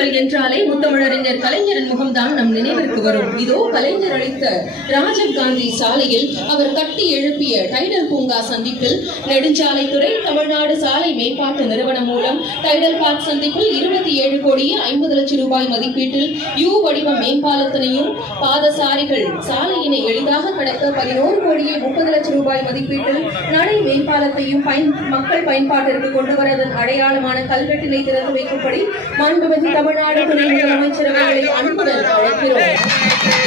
பாடல் என்றாலே முத்தமிழறிஞர் கலைஞரின் முகம்தான் நம் நினைவிற்கு வரும். இதோ கலைஞர் அளித்த ராஜீவ் காந்தி சாலையில் அவர் கட்டி எழுப்பிய டைடல் பூங்கா சந்திப்பில் நெடுஞ்சாலைத்துறை தமிழ்நாடு சாலை மேம்பாட்டு நிறுவனம் மூலம் டைடல் பார்க் சந்திப்பில் 27 கோடியே 50 லட்சம் ரூபாய் மதிப்பீட்டில் யூ வடிவ மேம்பாலத்தினையும் பாதசாரிகள் சாலையினை எளிதாக கடக்க 11 கோடியே 30 லட்சம் ரூபாய் மதிப்பீட்டில் நடை மேம்பாலத்தையும் மக்கள் பயன்பாட்டிற்கு கொண்டு வரதன் அடையாளமான கல்வெட்டினை திறந்து வைக்கும்படி மாண்புமிகு தமிழ்நாடு துணை முதலமைச்சர் அவர்களை அன்புடன் அழைக்கிறோம்.